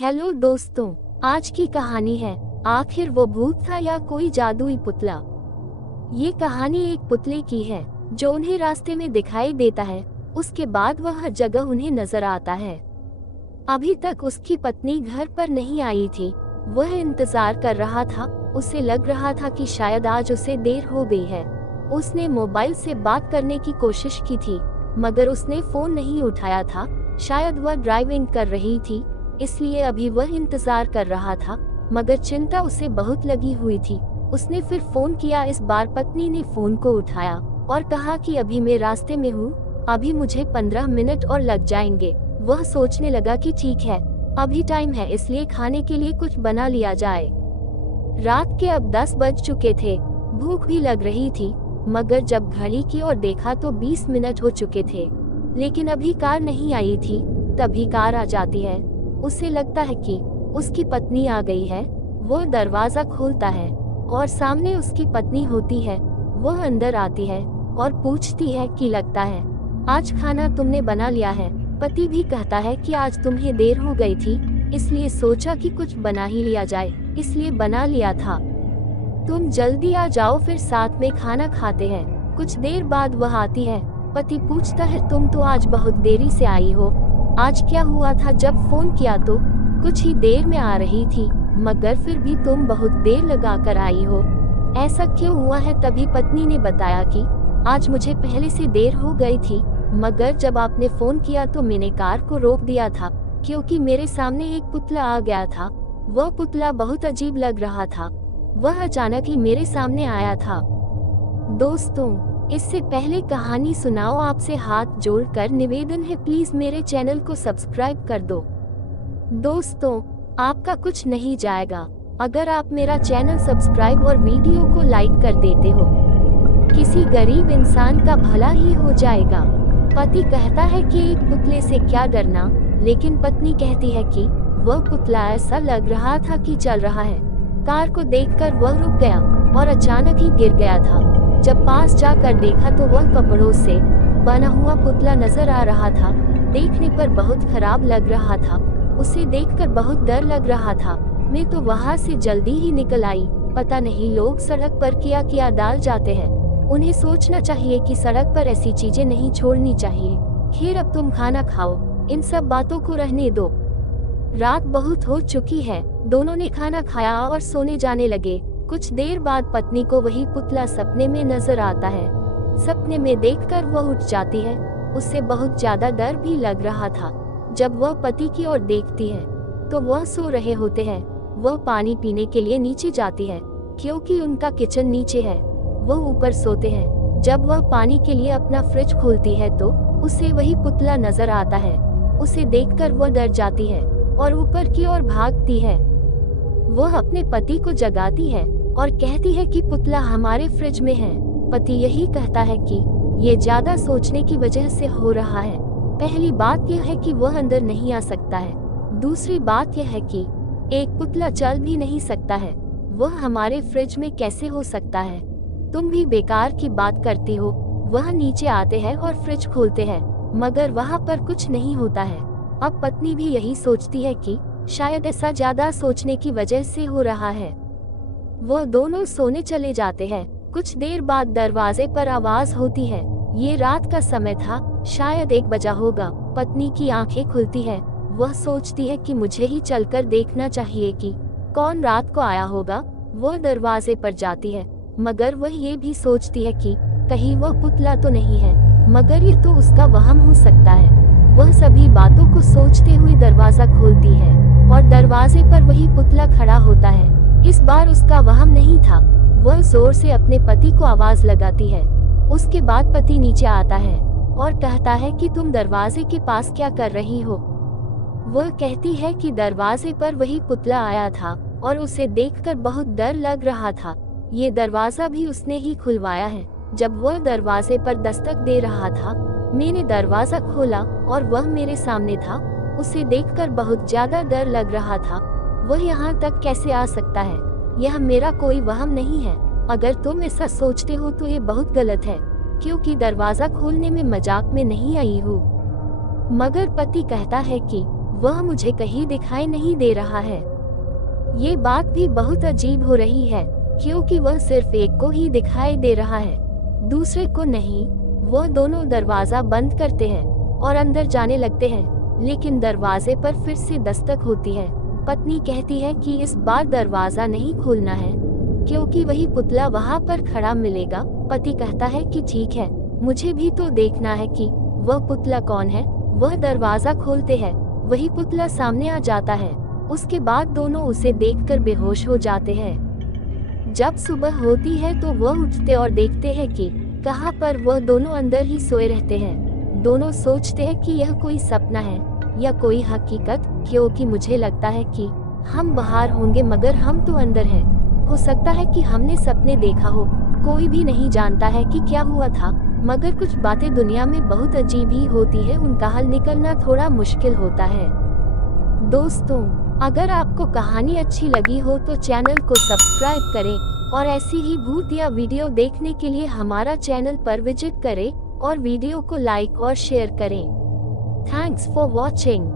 Hello दोस्तों, आज की कहानी है आखिर वो भूत था या कोई जादुई पुतला। ये कहानी एक पुतले की है जो उन्हें रास्ते में दिखाई देता है। उसके बाद वह हर जगह उन्हें नजर आता है। अभी तक उसकी पत्नी घर पर नहीं आई थी। वह इंतजार कर रहा था। उसे लग रहा था कि शायद आज उसे देर हो गई है। उसने मोबाइल से बात करने की कोशिश की थी, मगर उसने फोन नहीं उठाया था। शायद वह ड्राइविंग कर रही थी, इसलिए अभी वह इंतजार कर रहा था, मगर चिंता उसे बहुत लगी हुई थी। उसने फिर फोन किया। इस बार पत्नी ने फोन को उठाया और कहा कि अभी मैं रास्ते में हूँ, अभी मुझे 15 मिनट और लग जाएंगे। वह सोचने लगा कि ठीक है, अभी टाइम है, इसलिए खाने के लिए कुछ बना लिया जाए। रात के अब 10 बज चुके थे। भूख भी लग रही थी, मगर जब घड़ी की ओर देखा तो 20 मिनट हो चुके थे, लेकिन अभी कार नहीं आई थी। तभी कार आ जाती है। उसे लगता है कि उसकी पत्नी आ गई है। वो दरवाजा खोलता है और सामने उसकी पत्नी होती है। वह अंदर आती है और पूछती है कि लगता है आज खाना तुमने बना लिया है। पति भी कहता है कि आज तुम्हें देर हो गई थी, इसलिए सोचा कि कुछ बना ही लिया जाए, इसलिए बना लिया था। तुम जल्दी आ जाओ, फिर साथ में खाना खाते हैं। कुछ देर बाद वह आती है। पति पूछता है तुम तो आज बहुत देरी से आई हो, आज क्या हुआ था? जब फोन किया तो कुछ ही देर में आ रही थी, मगर फिर भी तुम बहुत देर लगा कर आई हो, ऐसा क्यों हुआ है? तभी पत्नी ने बताया कि आज मुझे पहले से देर हो गई थी, मगर जब आपने फोन किया तो मैंने कार को रोक दिया था, क्योंकि मेरे सामने एक पुतला आ गया था। वह पुतला बहुत अजीब लग रहा था। वह अचानक ही मेरे सामने आया था। दोस्तों, इससे पहले कहानी सुनाओ, आपसे हाथ जोड़कर निवेदन है, प्लीज मेरे चैनल को सब्सक्राइब कर दो। दोस्तों, आपका कुछ नहीं जाएगा अगर आप मेरा चैनल सब्सक्राइब और वीडियो को लाइक कर देते हो। किसी गरीब इंसान का भला ही हो जाएगा। पति कहता है कि एक पुतले से क्या डरना, लेकिन पत्नी कहती है कि वह पुतला ऐसा लग रहा था कि चल रहा है। कार को देखकर वह रुक गया और अचानक ही गिर गया था। जब पास जाकर देखा तो वह कपड़ों से बना हुआ पुतला नजर आ रहा था। देखने पर बहुत खराब लग रहा था। उसे देखकर बहुत डर लग रहा था। मैं तो वहां से जल्दी ही निकल आई। पता नहीं लोग सड़क पर क्या डाल जाते हैं। उन्हें सोचना चाहिए कि सड़क पर ऐसी चीजें नहीं छोड़नी चाहिए। खैर, अब तुम खाना खाओ, इन सब बातों को रहने दो। रात बहुत हो चुकी है। दोनों ने खाना खाया और सोने जाने लगे। कुछ देर बाद पत्नी को वही पुतला सपने में नजर आता है। सपने में देखकर वह उठ जाती है। उसे बहुत ज्यादा डर भी लग रहा था। जब वह पति की ओर देखती है तो वह सो रहे होते हैं। वह पानी पीने के लिए नीचे जाती है, क्योंकि उनका किचन नीचे है, वह ऊपर सोते हैं। जब वह पानी के लिए अपना फ्रिज खोलती है तो उसे वही पुतला नजर आता है। उसे देखकर वह डर जाती है और ऊपर की ओर भागती है। वह अपने पति को जगाती है और कहती है कि पुतला हमारे फ्रिज में है। पति यही कहता है कि ये ज्यादा सोचने की वजह से हो रहा है। पहली बात यह है कि वह अंदर नहीं आ सकता है। दूसरी बात यह है कि एक पुतला चल भी नहीं सकता है, वह हमारे फ्रिज में कैसे हो सकता है? तुम भी बेकार की बात करती हो। वह नीचे आते हैं और फ्रिज खोलते हैं, मगर वहाँ पर कुछ नहीं होता है। अब पत्नी भी यही सोचती है कि शायद ऐसा ज्यादा सोचने की वजह से हो रहा है। वह दोनों सोने चले जाते हैं। कुछ देर बाद दरवाजे पर आवाज होती है। ये रात का समय था, शायद 1 बजा होगा। पत्नी की आंखें खुलती है। वह सोचती है कि मुझे ही चलकर देखना चाहिए कि कौन रात को आया होगा। वह दरवाजे पर जाती है, मगर वह ये भी सोचती है कि कहीं वह पुतला तो नहीं है, मगर ये तो उसका वहम हो सकता है। वह सभी बातों को सोचते हुए दरवाजा खोलती है और दरवाजे पर वही पुतला खड़ा होता है। इस बार उसका वहम नहीं था। वह जोर से अपने पति को आवाज लगाती है। उसके बाद पति नीचे आता है और कहता है कि तुम दरवाजे के पास क्या कर रही हो? वह कहती है कि दरवाजे पर वही पुतला आया था और उसे देखकर बहुत डर लग रहा था। ये दरवाजा भी उसने ही खुलवाया है। जब वह दरवाजे पर दस्तक दे रहा था, मैंने दरवाजा खोला और वह मेरे सामने था। उसे देखकर बहुत ज्यादा डर लग रहा था। वह यहाँ तक कैसे आ सकता है? यह मेरा कोई वहम नहीं है। अगर तुम ऐसा सोचते हो तो ये बहुत गलत है, क्योंकि दरवाजा खोलने में मजाक में नहीं आई हूँ। मगर पति कहता है कि वह मुझे कहीं दिखाई नहीं दे रहा है। ये बात भी बहुत अजीब हो रही है, क्योंकि वह सिर्फ एक को ही दिखाई दे रहा है, दूसरे को नहीं। वह दोनों दरवाजा बंद करते हैं और अंदर जाने लगते हैं, लेकिन दरवाजे पर फिर से दस्तक होती है। पत्नी कहती है कि इस बार दरवाजा नहीं खोलना है, क्योंकि वही पुतला वहाँ पर खड़ा मिलेगा। पति कहता है कि ठीक है, मुझे भी तो देखना है कि वह पुतला कौन है। वह दरवाजा खोलते हैं, वही पुतला सामने आ जाता है। उसके बाद दोनों उसे देखकर बेहोश हो जाते हैं। जब सुबह होती है तो वह उठते और देखते हैं कि कहाँ पर वह दोनों अंदर ही सोए रहते हैं। दोनों सोचते हैं कि यह कोई सपना है या कोई हकीकत, क्योंकि मुझे लगता है कि हम बाहर होंगे मगर हम तो अंदर हैं। हो सकता है कि हमने सपने देखा हो, कोई भी नहीं जानता है कि क्या हुआ था, मगर कुछ बातें दुनिया में बहुत अजीब ही होती है, उनका हल निकलना थोड़ा मुश्किल होता है। दोस्तों, अगर आपको कहानी अच्छी लगी हो तो चैनल को सब्सक्राइब करें और ऐसी ही भूत या वीडियो देखने के लिए हमारा चैनल पर विजिट करें और वीडियो को लाइक और शेयर करें। Thanks for watching.